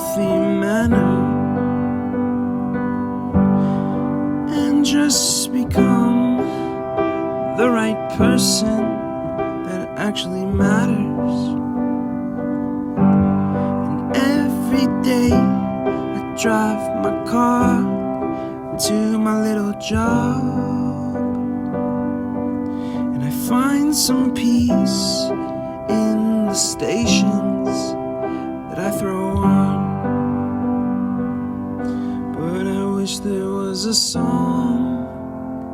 healthy manner and just become the right person that actually matters. And every day I drive my car to my little job, and I find some peace in the stations that I throw on. But I wish there was a song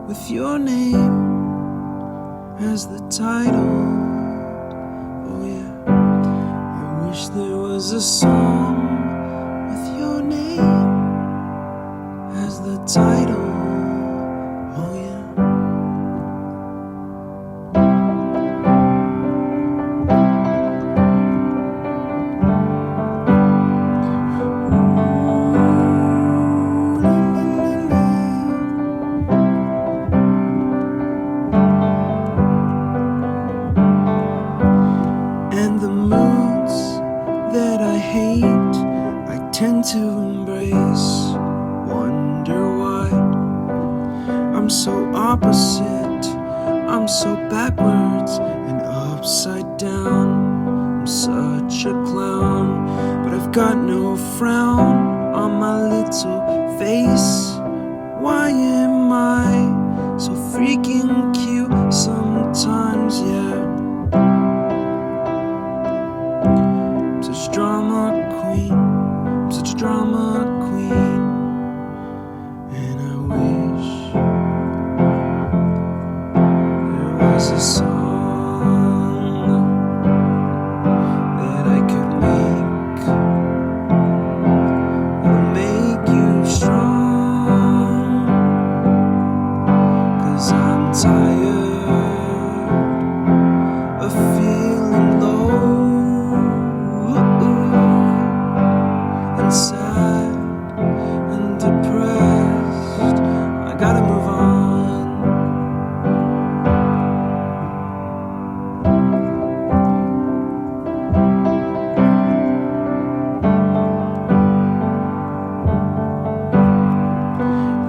with your name as the title. Oh yeah, I wish there was a song with your name as the title. Oh yeah. And the moods that I hate, I tend to embrace. Wonder why I'm so opposite, I'm so backwards and upside down. I'm such a clown, but I've got no frown on my little face. Why am I so freaking cute sometimes, yeah? I'm such a drama queen, I'm such a drama queen. And I wish there was a song that I could make that'll make you strong. 'Cause I'm tired of feeling low and sad and depressed. I gotta move on.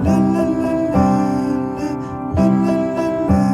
La la la la la la la la la.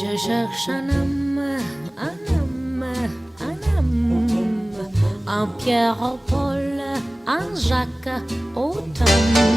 Je cherche un homme, un homme, un homme, un Pierre au Paul, un Jacques au Tom.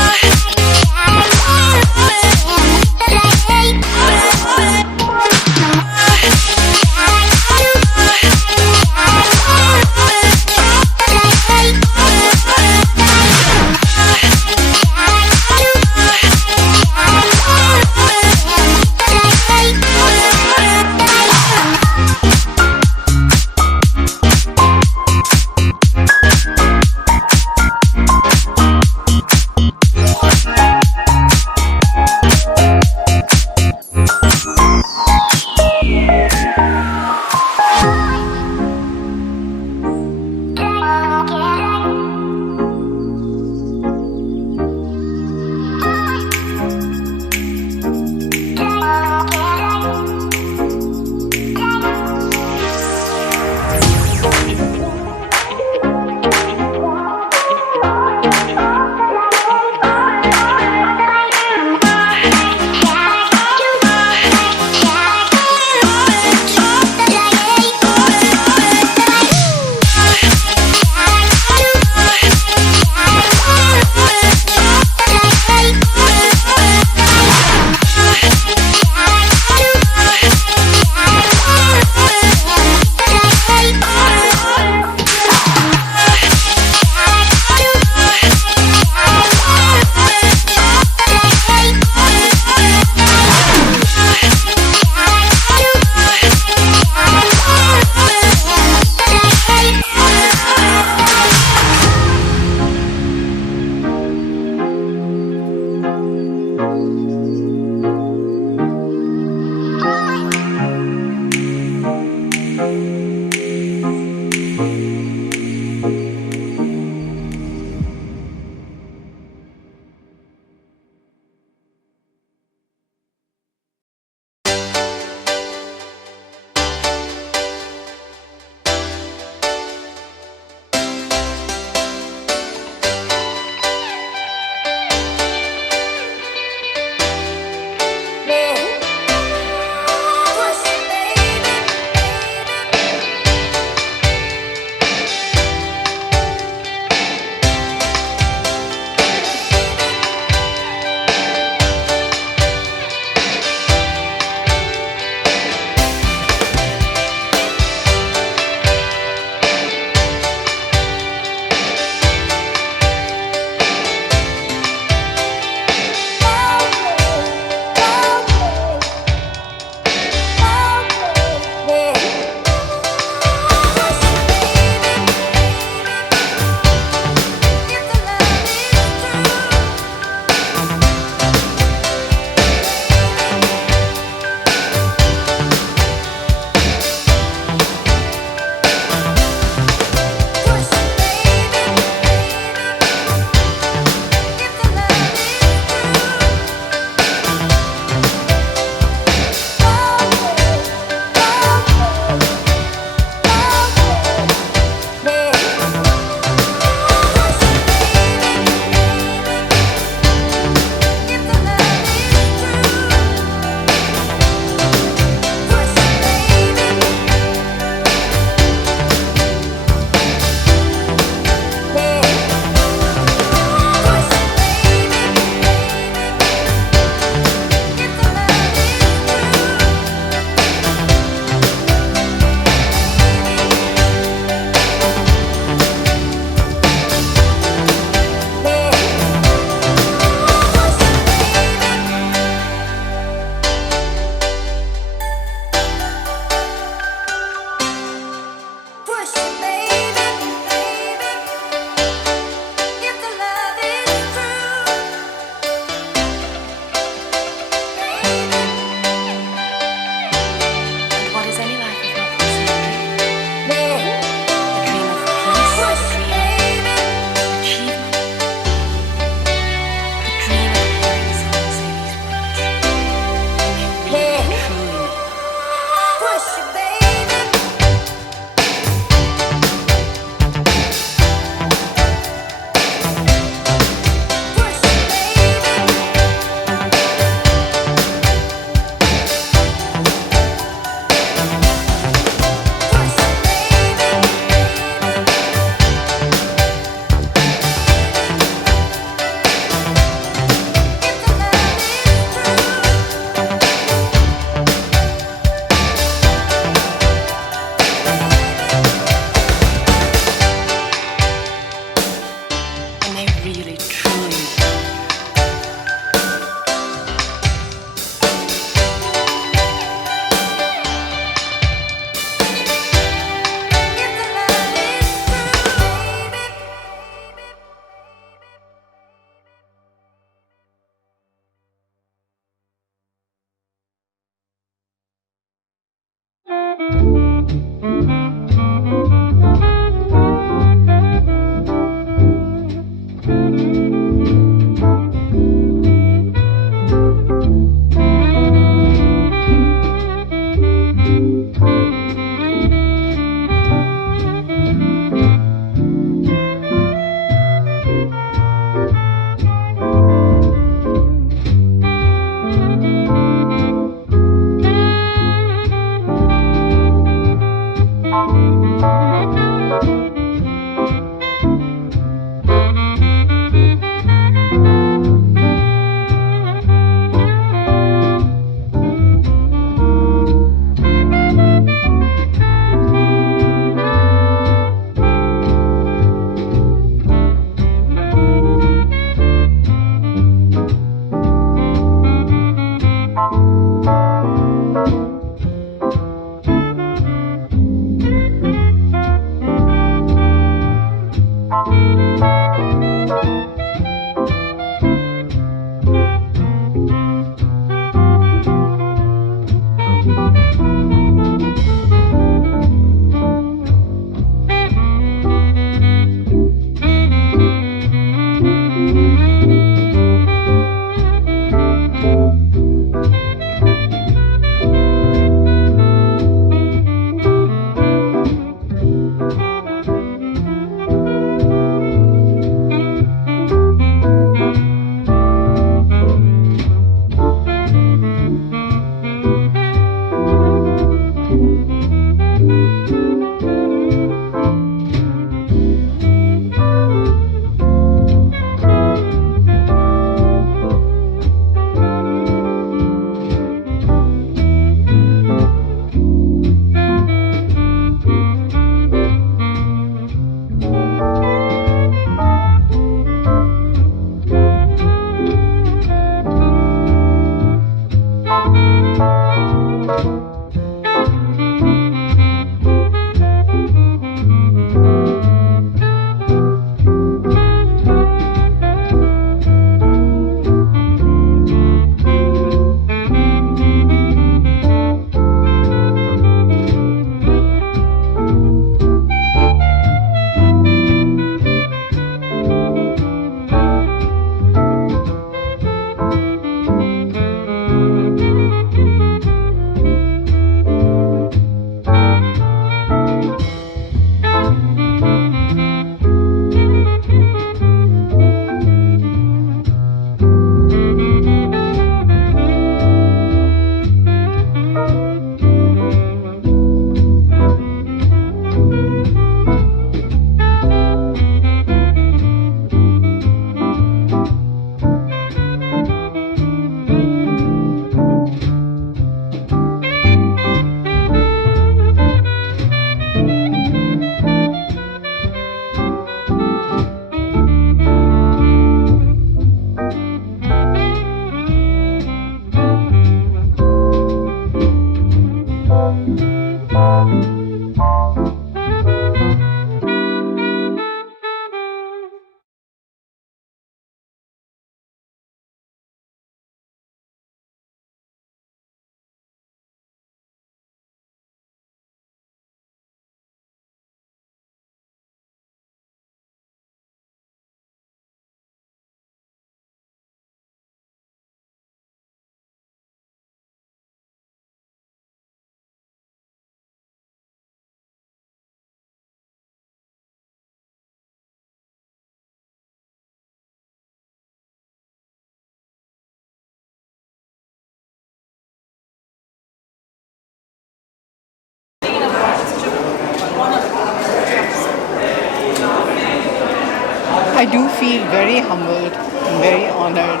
I do feel very humbled and very honored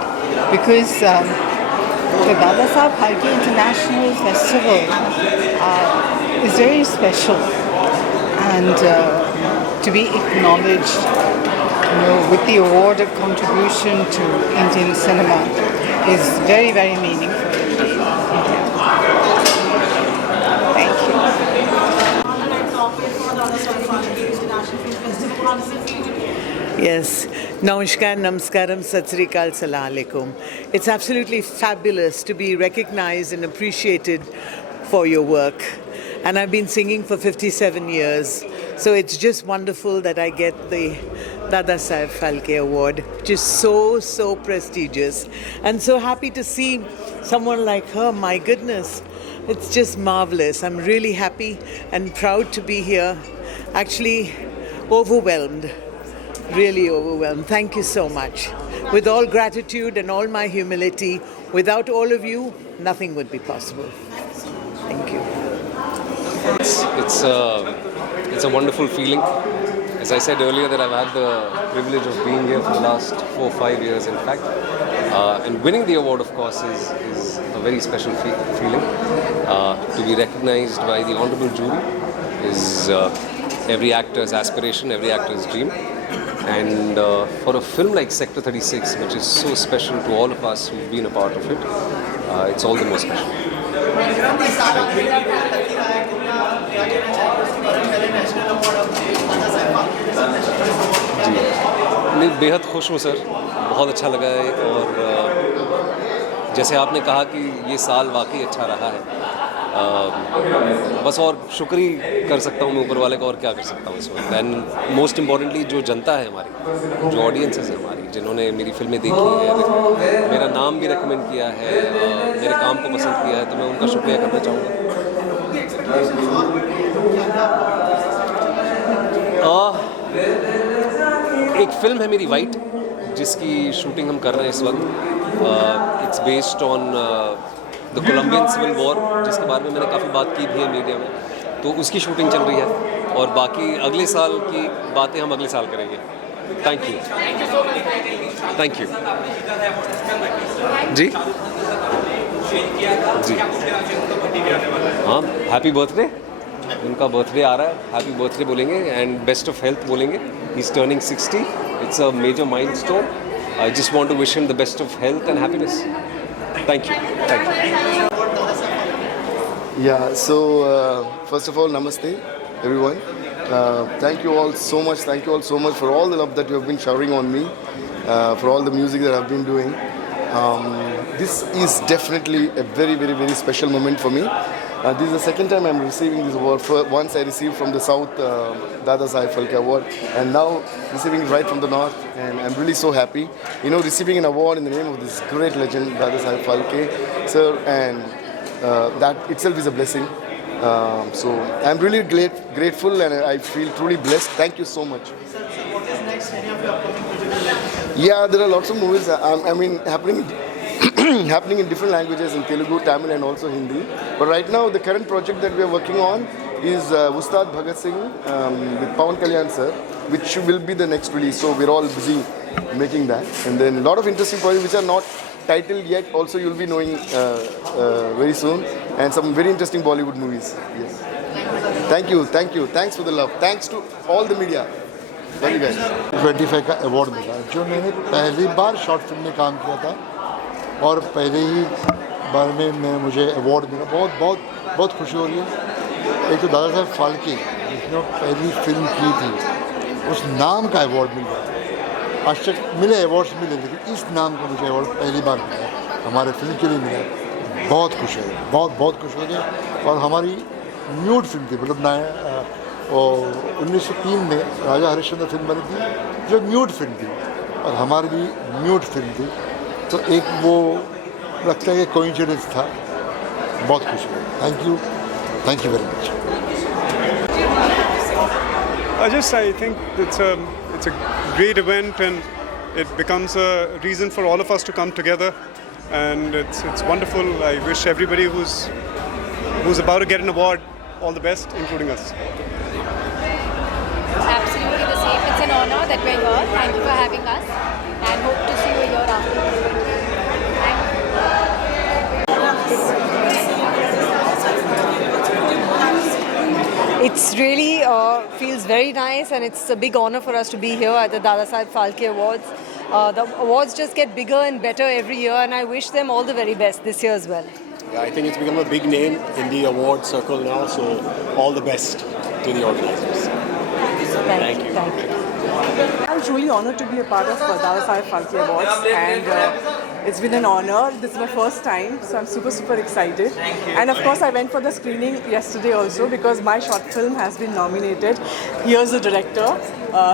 because the Dada Saheb Phalke International Festival is very special, and to be acknowledged, with the award of contribution to Indian cinema is very, very meaningful indeed. Thank you. Yes, Namaskar, Namaskaram, Sat Sri Akal, Salam Alaikum. It's absolutely fabulous to be recognized and appreciated for your work. and I've been singing for 57 years. So it's just wonderful that I get the Dada Saheb Phalke Award, which is so prestigious. And so happy to see someone like her, my goodness. It's just marvelous. I'm really happy and proud to be here. Actually, overwhelmed. Really overwhelmed. Thank you so much. With all gratitude and all my humility, without all of you, nothing would be possible. Thank you. It's a wonderful feeling. As I said earlier, that I've had the privilege of being here for the last 4 or 5 years, in fact. And winning the award, of course, is a very special feeling. To be recognized by the honorable jury is every actor's aspiration, every actor's dream. And for a film like Sector 36, which is so special to all of us who've been a part of it, it's all the more special. जी मैं बेहद खुश हूँ sir, बहुत अच्छा लगा है। और जैसे आपने कहा कि ये साल वाकई अच्छा रहा है, बस और शुक्र कर सकता हूँ मैं ऊपर वाले का, और क्या कर सकता हूँ इस वक्त। एंड मोस्ट इम्पॉर्टेंटली जो जनता है हमारी, जो ऑडियंसेस है हमारी, जिन्होंने मेरी फिल्में देखी है, मेरा नाम भी रेकमेंड किया है, मेरे काम को पसंद किया है, तो मैं उनका शुक्रिया करना चाहूँगा। एक फिल्म है मेरी वाइट, जिसकी शूटिंग हम कर रहे हैं इस वक्त। It's based on the Colombian civil war, जिसके बारे में मैंने काफ़ी बात की भी है मीडिया में, तो उसकी शूटिंग चल रही है। और बाकी अगले साल की बातें हम अगले साल करेंगे। थैंक यू, थैंक यू जी जी। हाँ, हैप्पी बर्थडे, उनका बर्थडे आ रहा है, हैप्पी बर्थडे बोलेंगे एंड बेस्ट ऑफ हेल्थ बोलेंगे। He is turning 60, it's a major milestone. I just want to wish him the best of health and happiness. Thank you. Thank you. Yeah, so first of all, namaste, everyone. Thank you all so much. Thank you all so much for all the love that you have been showering on me, for all the music that I've been doing. This is definitely a very special moment for me. This is the second time I'm receiving this award. Once I received from the South Dada Saheb Phalke Award, and now receiving it right from the North, and I'm really so happy. You know, receiving an award in the name of this great legend, Dada Saheb Phalke, sir, and that itself is a blessing. So I'm really grateful, and I feel truly blessed. Thank you so much. Yeah, there are lots of movies. I mean, happening in different languages, in Telugu, Tamil and also Hindi. But right now the current project that we are working on is Ustad Bhagat Singh with Pawan Kalyan sir, which will be the next release. So we're all busy making that. And then a lot of interesting projects which are not titled yet, also you'll be knowing very soon. And some very interesting Bollywood movies. Yes. Thank you. Thanks for the love. Thanks to all the media. Love you guys. 25 का award मिला, जो मैंने पहली बार short film में काम किया था और पहले ही बार में मुझे अवार्ड मिला। बहुत खुशी हो रही है। एक तो दादा साहब फाल्के, जिसने पहली फिल्म की थी, उस नाम का अवार्ड मिल गया। आज तक मिले अवार्ड्स मिले, लेकिन इस नाम का मुझे अवार्ड पहली बार मिला, हमारे फिल्म के लिए मिला। बहुत खुश है, बहुत खुश हो गया। और हमारी न्यूड फिल्म थी, मतलब और 1903 में राजा हरिश्चंद्र फिल्म बनी थी, जो न्यूड फिल्म थी, और हमारी भी न्यूड फिल्म थी। तो एक वो लगता है कि कोइंसिडेंस था। बहुत खुश हुआ। Thank you very much. I think it's a great event, and it becomes a reason for all of us to come together, and it's wonderful. I wish everybody who's about to get an award all the best, including us. Absolutely the same. It's an honor that we're here. Thank you for having us, and hope to see you a year after. It's really feels very nice, and it's a big honor for us to be here at the Dada Saheb Phalke Awards. The awards just get bigger and better every year, and I wish them all the very best this year as well. Yeah, I think it's become a big name in the award circle now, so all the best to the organizers. Thank you. I'm truly honored to be a part of Dada Saheb Phalke Awards, and It's been an honor. This is my first time, so I'm super excited. And of course, I went for the screening yesterday also because my short film has been nominated. Here's the director,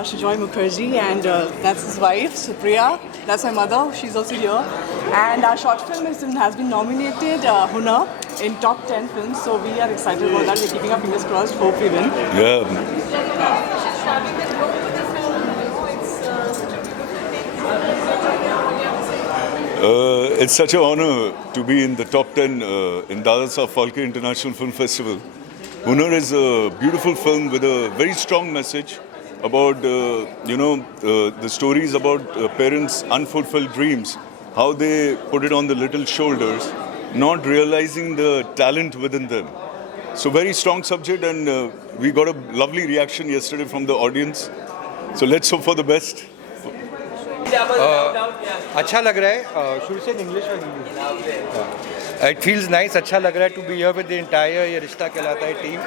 Sujoy Mukherjee, and that's his wife, Supriya. That's my mother. She's also here. And our short film has been nominated, Hunar, in top 10 films. So we are excited about that. We're keeping our fingers crossed. Hope we win. It's such an honor to be in the top 10 in Dadasaheb Phalke International Film Festival. Hunar is a beautiful film with a very strong message about, the stories about parents' unfulfilled dreams, how they put it on the little shoulders, not realizing the talent within them. So very strong subject, and we got a lovely reaction yesterday from the audience. So let's hope for the best. अच्छा लग रहा है शुरू से English और Hindi it feels nice अच्छा लग रहा है to be here with the entire ये रिश्ता कहलाता है टीम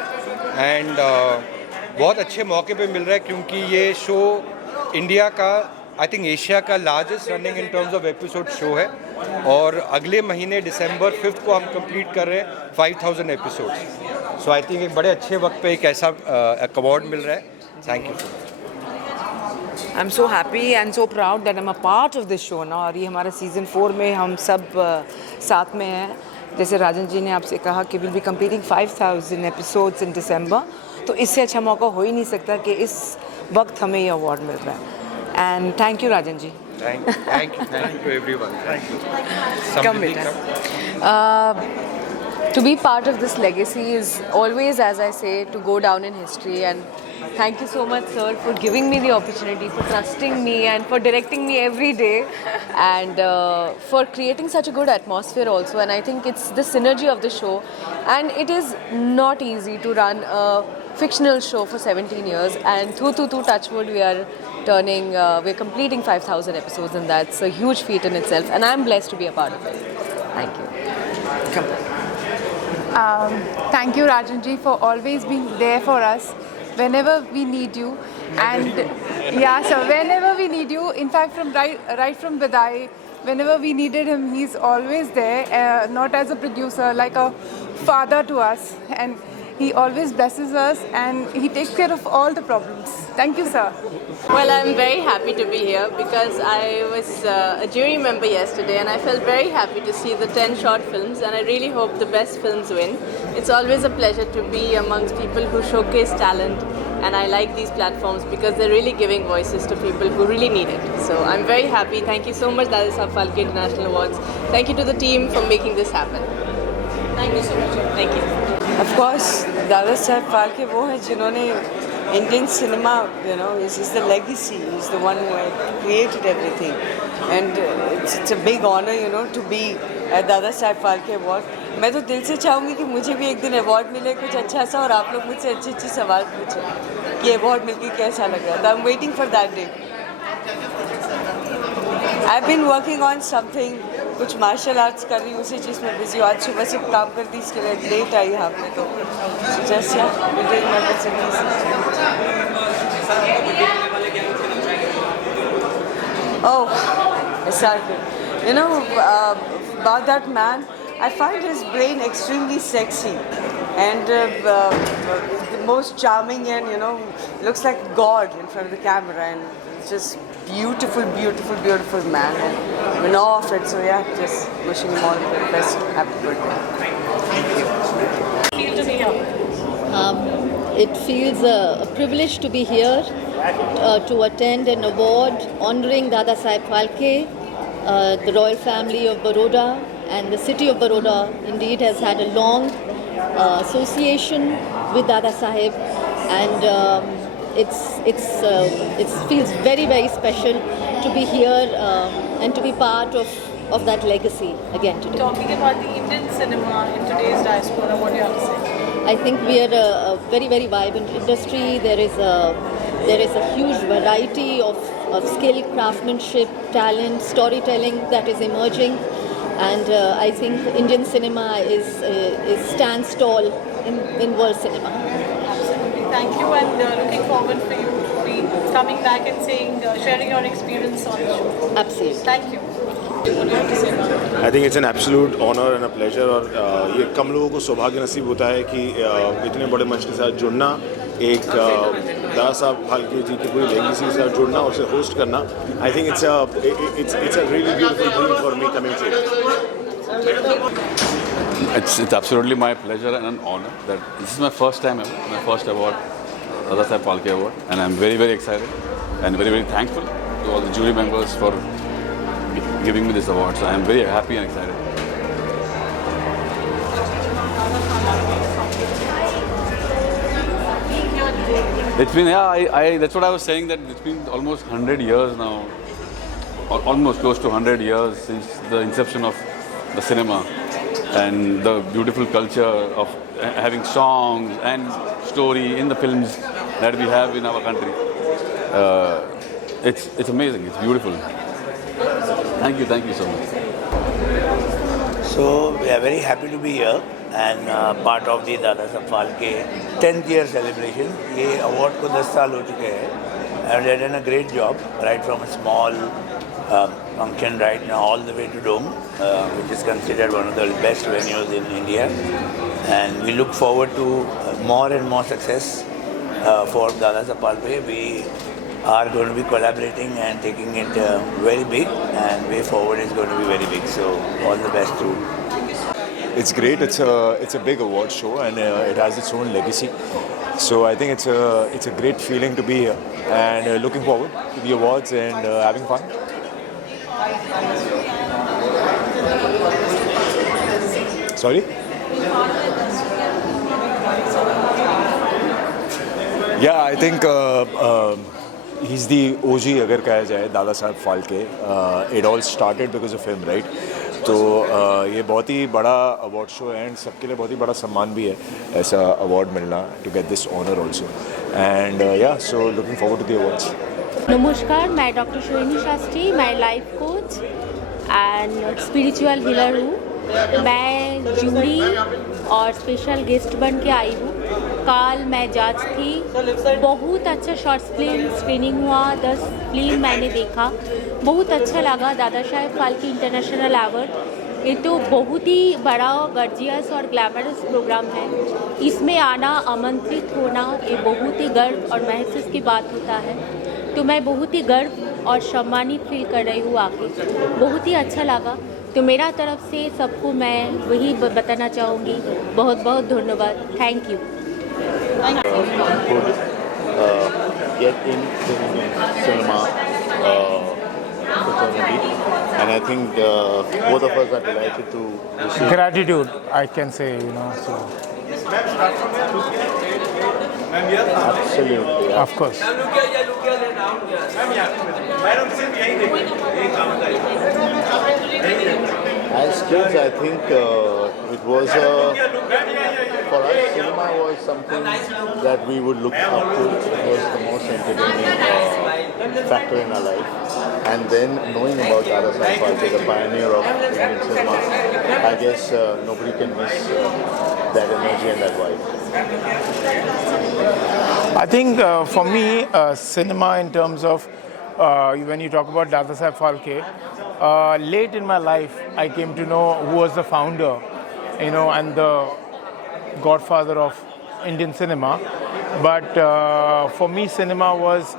एंड बहुत अच्छे मौके पे मिल रहा है क्योंकि ये शो इंडिया का आई थिंक एशिया का largest running in terms of episode show है और अगले महीने दिसंबर 5 को हम कंप्लीट कर रहे हैं 5000 एपिसोड्स सो आई थिंक एक बड़े अच्छे वक्त पे एक ऐसा अवार्ड मिल रहा है thank you so much I'm so happy and so proud that I'm a part of this show now और ये हमारा सीज़न 4 में हम सब साथ में हैं जैसे राजन जी ने आपसे कहा कि we'll be completing 5000 episodes in December तो इससे अच्छा मौका हो ही नहीं सकता कि इस वक्त हमें ये अवार्ड मिल रहा है and thank you Rajan ji thank you everyone thank you come बेटा To be part of this legacy is always, as I say, to go down in history. And thank you so much, sir, for giving me the opportunity, for trusting me, and for directing me every day, and for creating such a good atmosphere also. And I think it's the synergy of the show. And it is not easy to run a fictional show for 17 years. And through Touchwood, we're completing 5,000 episodes, and that's a huge feat in itself. And I'm blessed to be a part of it. Thank you. Come on. Thank you, Rajan ji, for always being there for us whenever we need you. And yeah, so whenever we need you, in fact, from right from Vidai, whenever we needed him, he's always there. Not as a producer, like a father to us, and he always blesses us, and he takes care of all the problems. Thank you, sir. Well, I'm very happy to be here because I was a jury member yesterday and I felt very happy to see the 10 short films and I really hope the best films win. It's always a pleasure to be amongst people who showcase talent and I like these platforms because they're really giving voices to people who really need it. So I'm very happy. Thank you so much, Dadasaheb Phalke International Awards. Thank you to the team for making this happen. Thank you so much. Thank you. Of course, Dadasaheb Phalke वो है जिन्होंने Indian cinema, is the legacy. He's the one who created everything, and it's a big honor, to be at Dadasaheb Phalke Award. मैं तो दिल से चाहूँगी कि मुझे भी एक दिन अवार्ड मिले कुछ अच्छा सा और आप लोग मुझसे अच्छे सवाल पूछें कि अवार्ड मिलके कैसा लग रहा था. I'm waiting for that day. I've been working on something. कुछ मार्शल आर्ट्स कर रही हूँ उसी चीज़ में बिजी हूँ. आज सुबह से काम करती इसके लिए लेट आई यहाँ पे तो जैसे about that man, I find his brain extremely sexy and the most charming and looks like God in front of the camera and it's just beautiful man and I'm in awe of it. So yeah, just wishing him all the best. Happy birthday. Thank you. It feels a privilege to be here to attend an award honoring Dadasaheb Phalke. The royal family of Baroda and the city of Baroda indeed has had a long association with Dadasaheb and it feels very special to be here and to be part of that legacy again today. Talking about the Indian cinema in today's diaspora, what do you have to say? I think we are a very vibrant industry. There is a huge variety of skill, craftsmanship, talent, storytelling that is emerging, and I think Indian cinema stands tall in world cinema. Absolutely. Thank you, and looking forward for you to be coming back and saying, sharing your experience on the show. Absolutely. Thank you. What do you have to say about it? I think it's an absolute honour and a pleasure और ये कम लोगों को सौभाग्य नसीब होता है कि इतने बड़े मंच के साथ जुड़ना, एक दादा साहब फाल्के जी की पूरी लेगेसी के साथ जुड़ना और उसे होस्ट करना. I think it's a really beautiful dream for me coming to. It's absolutely my pleasure and an honor that this is my first time ever, my first award, Dada Saheb Phalke Award, and I'm very, very excited and very, very thankful to all the jury members for giving me this award. So I'm very happy and excited. It's been, that's what I was saying, that it's been almost 100 years now, or almost close to 100 years since the inception of the cinema and the beautiful culture of having songs and story in the films that we have in our country. It's amazing, it's beautiful. Thank you so much. So we are very happy to be here and part of the Dada Saheb Phalke 10th year celebration. ये award को 10 साल हो चुके हैं and they have done a great job right from a small function right now all the way to Dome, which is considered one of the best venues in India, and we look forward to more and more success for Dada Saheb Phalke. We are going to be collaborating and taking it very big, and way forward is going to be very big. So all the best to. It's great. It's a big award show and it has its own legacy. So I think it's a great feeling to be here and looking forward to the awards and having fun. Sorry? Yeah, I think he's the OG अगर कहा जाए Dada Saheb Phalke. It all started because of him, right? तो ये बहुत ही बड़ा award show है and सबके लिए बहुत ही बड़ा सम्मान भी है ऐसा अवार्ड मिलना, to get this honour also. And yeah so looking forward to the awards. नमस्कार, मैं डॉक्टर सोहिनी शास्त्री, मैं life coach and spiritual healer हूँ. मैं जूरी और स्पेशल गेस्ट बन के आई हूँ. कल मैं जज थी. बहुत अच्छा शॉर्ट फिल्म स्क्रीनिंग हुआ, 10 फिल्म मैंने देखा, बहुत अच्छा लगा. दादा साहेब फाल्के इंटरनेशनल अवार्ड ये तो बहुत ही बड़ा गर्जियस और ग्लैमरस प्रोग्राम है. इसमें आना, आमंत्रित होना, ये बहुत ही गर्व और महसूस की बात होता है. तो मैं बहुत ही गर्व और सम्मानित फील कर रही हूँ आके. बहुत ही अच्छा लगा. तो मेरा तरफ से सबको मैं वही बताना चाहूँगी, बहुत बहुत धन्यवाद. Thank you. Get into cinema fraternity, and I think both of us are delighted to receive. Gratitude, I can say, so. Absolutely. Of course. As kids, I think it was for us, cinema was something that we would look up to. It was the most entertaining factor in our life. And then knowing about Dada Saheb Phalke, the pioneer of Indian cinema, I guess nobody can miss that energy and that vibe. I think for me, cinema in terms of when you talk about Dada Saheb Phalke, late in my life, I came to know who was the founder, and the godfather of Indian cinema. But for me, cinema was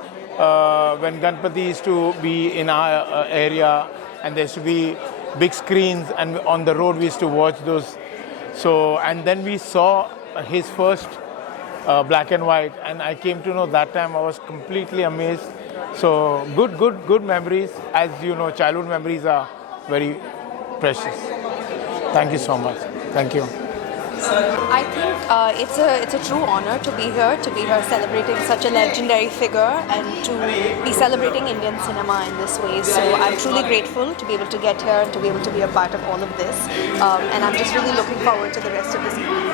when Ganpati used to be in our area, and there used to be big screens, and on the road we used to watch those. So, and then we saw his first black and white, and I came to know that time. I was completely amazed. So good memories. As you know, childhood memories are very precious. Thank you so much. Thank you. I think it's a true honor to be here celebrating such a legendary figure and to be celebrating Indian cinema in this way. So I'm truly grateful to be able to get here and to be able to be a part of all of this. And I'm just really looking forward to the rest of this evening.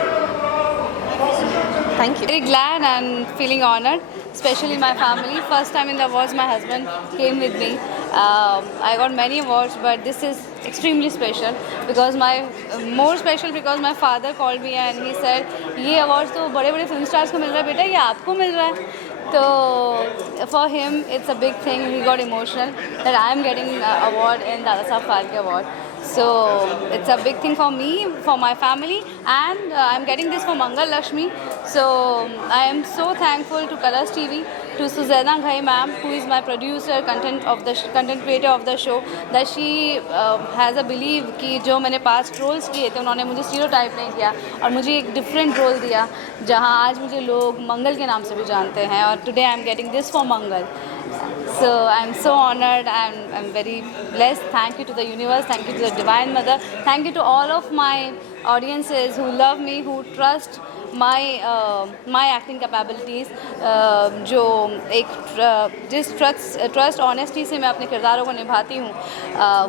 Thank you. Very glad and feeling honored, especially my family. First time in the awards, my husband came with me. I got many awards, but this is extremely special because more special because my father called me and he said, "ये awards तो बड़े-बड़े film stars को मिल रहा है बेटा, ये आपको मिल रहा है." So for him, it's a big thing. He got emotional that I am getting an award in Dada Saheb Phalke Award. So it's a big thing for me, for my family, and I'm getting this for Mangal Lakshmi. So I am so thankful to Colors TV, to Suzaina Ghai ma'am, who is my producer, content creator of the show, that she has a belief कि जो मैंने past roles किए थे उन्होंने मुझे stereotype नहीं किया और मुझे एक different role दिया जहाँ आज मुझे लोग मंगल के नाम से भी जानते हैं और today I'm getting this for Mangal. So I'm so honored and I'm very blessed. Thank you to the universe, thank you to the Divine Mother, thank you to all of my audiences who love me, who trust my acting capabilities. जो एक जिस trust honesty से मैं अपने किरदारों को निभाती हूँ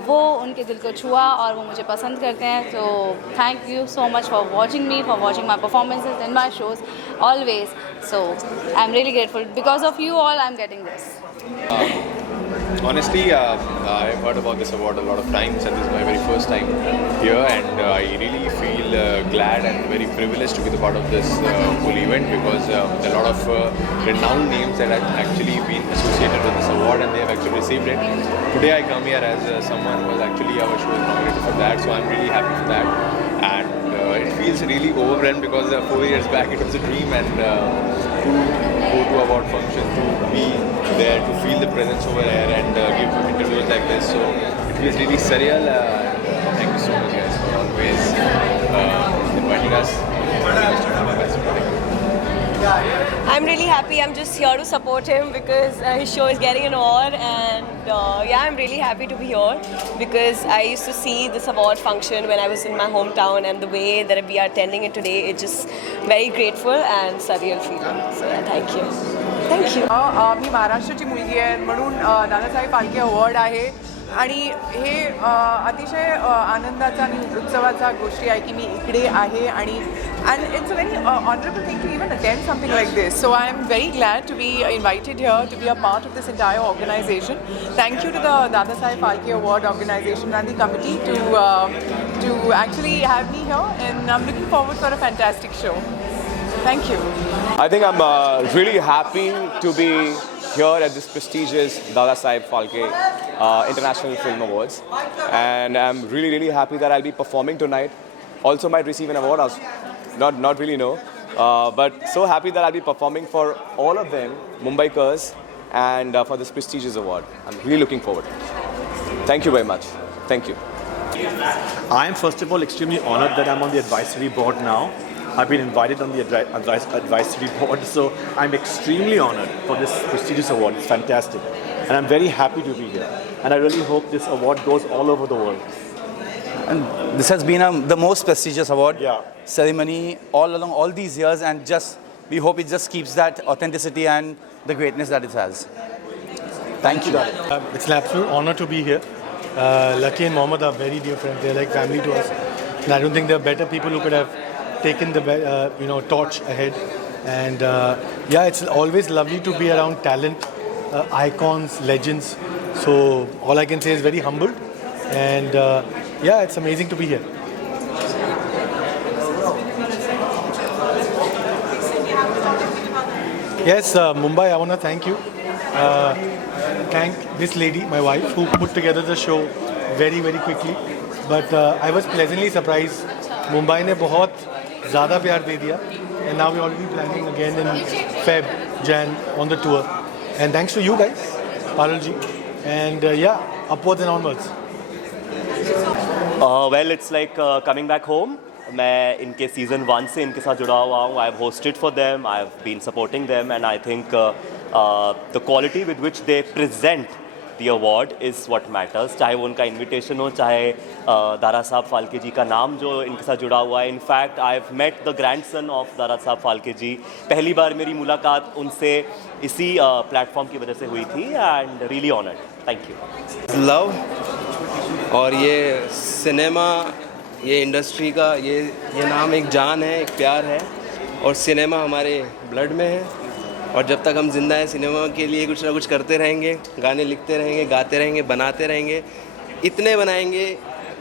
वो उनके दिल को छुआ और वो मुझे पसंद करते हैं. So thank you so much for watching me, for watching my performances in my shows always. So I'm really grateful. Because of you all, I'm getting this. Honestly, I've heard about this award a lot of times, and this is my very first time here, and I really feel glad and very privileged to be the part of this whole event because there are a lot of renowned names that have actually been associated with this award, and they have actually received it. Today I come here as someone who was actually our show is nominated for that, so I'm really happy for that, and it feels really overwhelmed because 4 years back it was a dream, and to go to award function, to be there, to feel the presence over there and give interviews like this. So it feels really surreal. Thank you so much guys for always inviting us. I'm really happy. I'm just here to support him because his show is getting an award, and yeah, I'm really happy to be here because I used to see this award function when I was in my hometown, and the way that we are attending it today, it's just very grateful and surreal feeling. So yeah, thank you. Thank you. मी महाराष्ट्राची मुलगी आहे म्हणून Dadasaheb Phalke award आहे आणि हे अतिशय आनंदाचा आणि उत्सवाचा गोष्टी आहे की मी इकडे आहे आणि and it's a very honorable thing to even attend something like this. So I am very glad to be invited here to be a part of this entire organization. Thank you to the Dada Saheb Phalke Award organization and the committee to actually have me here, and I'm looking forward for a fantastic show. Thank you. I think I'm really happy to be here at this prestigious Dada Saheb Phalke International Film Awards, and I'm really happy that I'll be performing tonight. Also might receive an award, not really know, but so happy that I'll be performing for all of them, Mumbaikars, and for this prestigious award. I'm really looking forward. Thank you very much. Thank you. I am first of all extremely honored that I'm on the advisory board now. I've been invited on the advisory board, so I'm extremely honored for this prestigious award. It's fantastic. And I'm very happy to be here. And I really hope this award goes all over the world. And this has been the most prestigious award ceremony all along all these years, and we hope it just keeps that authenticity and the greatness that it has. Thank you. It's an absolute honor to be here. Lucky and Mohammed are very dear friends. They're like family to us. And I don't think there are better people who could have taken the torch ahead. And yeah, it's always lovely to be around talent, icons, legends. So all I can say is very humbled. And yeah, it's amazing to be here. Yes, Mumbai, I want to thank you. Thank this lady, my wife, who put together the show very quickly. But I was pleasantly surprised. Mumbai ने बहुत ज़्यादा प्यार दे दिया. And now we're already planning again in Feb, Jan on the tour. And thanks to you guys, Parul ji. And yeah, upwards and onwards. Well, it's like coming back home. मैं इनके season 1 से इनके साथ जुड़ा हुआ हूँ. I've hosted for them, I've been supporting them, and I think the quality with which they present the award is what matters. चाहे वो उनका invitation हो, चाहे दादा साहब फाल्के जी का नाम जो इनके साथ जुड़ा हुआ है. In fact, I've met the grandson of Dada Saheb Phalke जी. पहली बार मेरी मुलाकात उनसे इसी प्लेटफॉर्म की वजह से हुई थी, and really honored. Thank you. Love और ये सिनेमा, ये इंडस्ट्री का ये नाम एक जान है, एक प्यार है, और सिनेमा हमारे ब्लड में है, और जब तक हम जिंदा हैं सिनेमा के लिए कुछ ना कुछ करते रहेंगे, गाने लिखते रहेंगे, गाते रहेंगे, बनाते रहेंगे, इतने बनाएंगे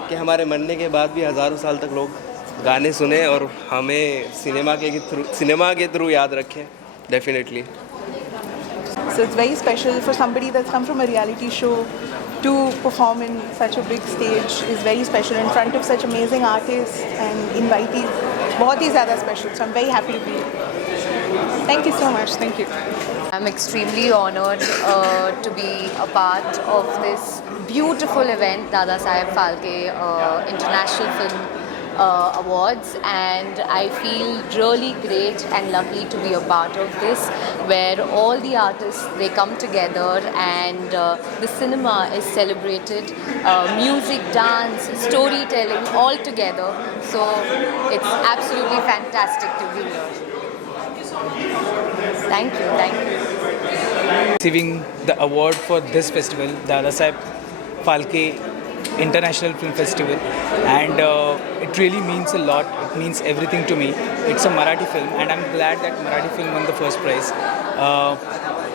कि हमारे मरने के बाद भी हज़ारों साल तक लोग गाने सुने और हमें सिनेमा के थ्रू याद रखें. Definitely. So it's very special for somebody that's come from a reality show to perform in such a big stage is very special in front of such amazing artists and invitees. बहुत ही ज़्यादा special. So I'm very happy to be here. Thank you so much. Thank you. I'm extremely honored to be a part of this beautiful event, Dada Saheb Phalke International Film Awards, and I feel really great and lucky to be a part of this, where all the artists, they come together and the cinema is celebrated, music, dance, storytelling all together. So it's absolutely fantastic to be here. Thank you, thank you. Receiving the award for this festival, Dada Saheb Phalke International Film Festival, and it really means a lot. It means everything to me. It's a Marathi film, and I'm glad that Marathi film won the first prize.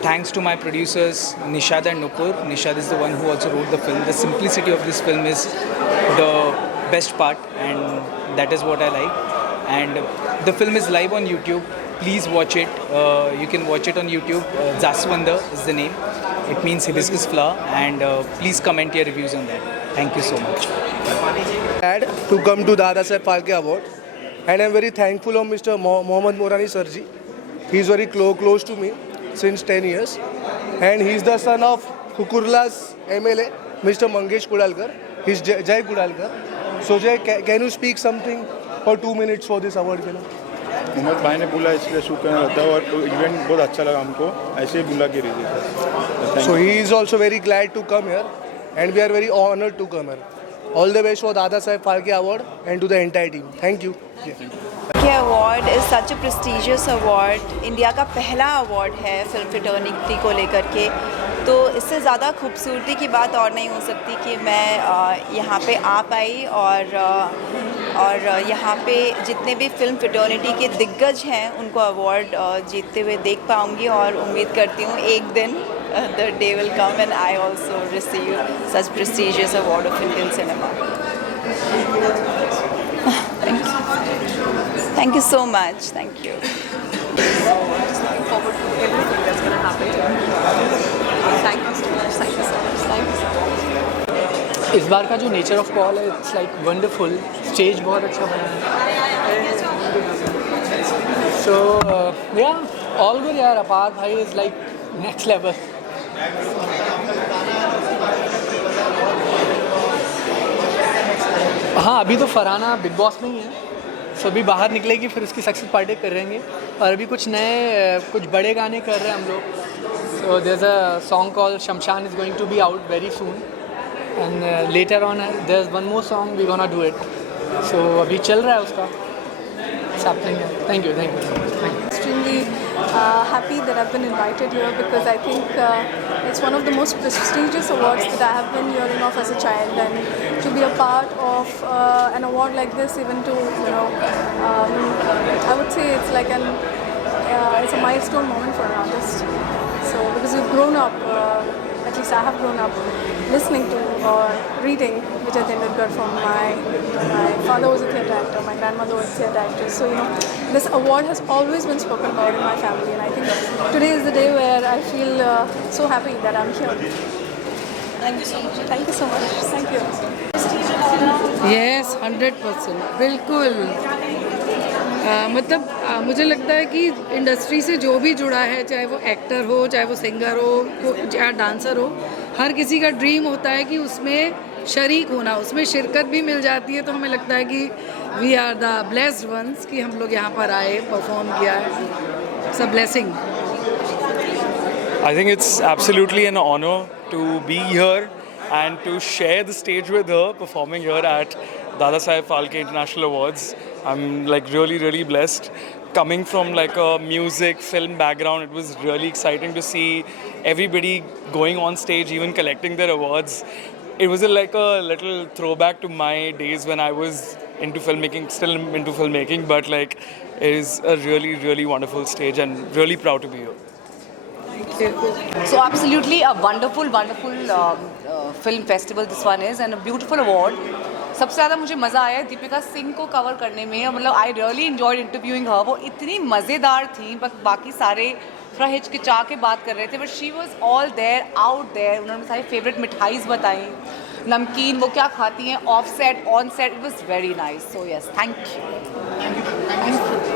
Thanks to my producers Nishad and Nupur. Nishad is the one who also wrote the film. The simplicity of this film is the best part, and that is what I like. And the film is live on YouTube. Please watch it. You can watch it on YouTube. Jaswanda is the name. It means hibiscus flower, and please comment your reviews on that. Thank you so much. Glad to come to Dada Saheb Phalke Award, and I'm very thankful of Mr. Mohammad Morani Sarji. He's very close to me since 10 years, and he's the son of Kukurla's MLA, Mr. Mangesh Kudalkar. He's Jai Kudalkar. So Jai, can you speak something for 2 minutes for this award? Mohammad भाई ने बोला इसलिए shoot करना रहता है और event बहुत अच्छा लगा हमको ऐसे ही बुला के रही थी. So he is also very glad to come here, and we are very honored to come here. All the best for Dada Saheb Phalke Award and to the entire team. Thank you. Phalke Award is such a prestigious award. India का पहला award है film fraternity को लेकर के, तो इससे ज़्यादा खूबसूरती की बात और नहीं हो सकती कि मैं यहाँ पे आ पाई और यहाँ पे जितने भी फिल्म फ्रेटर्निटी के दिग्गज हैं उनको अवार्ड जीतते हुए देख पाऊँगी, और उम्मीद करती हूँ एक दिन the day will come and I also receive such prestigious award of Indian cinema. Thank you so much. Thank you. Just looking forward to everything that's going to happen. Thank you so much. Thank you so much. Thank you so much. इस बार का जो nature of call है, it's like wonderful. Stage बहुत अच्छा बना है. सो या all good यार. अपार भाई इज़ लाइक नेक्स्ट लेवल. हाँ, अभी तो फरहाना बिग बॉस में ही है, सो अभी बाहर निकलेगी, फिर उसकी सक्सेस पार्टी करेंगे. और अभी कुछ नए कुछ बड़े गाने कर रहे हैं हम लोग. So there is a song called Shamshan is going to be out very soon, and later on there is one more song we gonna do it. So अभी चल रहा है उसका. Thank you. Extremely happy that I've been invited here, because I think it's one of the most prestigious awards that I have been hearing of as a child, and to be a part of an award like this, even to I would say it's like it's a milestone moment for an artist. So because we've grown up, at least I have grown up listening to or reading Vijay Tendulkar from my father was a theatre actor, my grandmother was a theatre actress. So this award has always been spoken about in my family, and I think today is the day where I feel so happy that I'm here. Thank you so much. Thank you so much. Thank you. Yes, 100%. बिल्कुल. मतलब मुझे लगता है कि industry से जो भी जुड़ा है, चाहे वो एक्टर हो, चाहे वो सिंगर हो, चाहे डांसर हो, हर किसी का ड्रीम होता है कि उसमें शरीक होना, उसमें शिरकत भी मिल जाती है. तो हमें लगता है कि we are the blessed ones कि हम लोग यहाँ पर आए, परफॉर्म किया है. It's a blessing. I think it's absolutely an honor to be here and to share the stage with her, performing here at Dada Saheb Phalke International Awards. I'm like really blessed. Coming from like a music, film background, it was really exciting to see everybody going on stage, even collecting their awards. It was like a little throwback to my days when I was into filmmaking, still into filmmaking, but like it is a really wonderful stage, and really proud to be here. So absolutely a wonderful film festival this one is, and a beautiful award. सबसे ज़्यादा मुझे मज़ा आया दीपिका सिंह को cover करने में. मतलब I really enjoyed interviewing हर. वो इतनी मज़ेदार थी, बस बाकी सारे थोड़ा हिचकिचा के बात कर रहे थे, but she was all there, out there. उन्होंने सारी फेवरेट मिठाईज बताई, नमकीन वो क्या खाती हैं, of set, on set. It was very nice. So yes, thank you.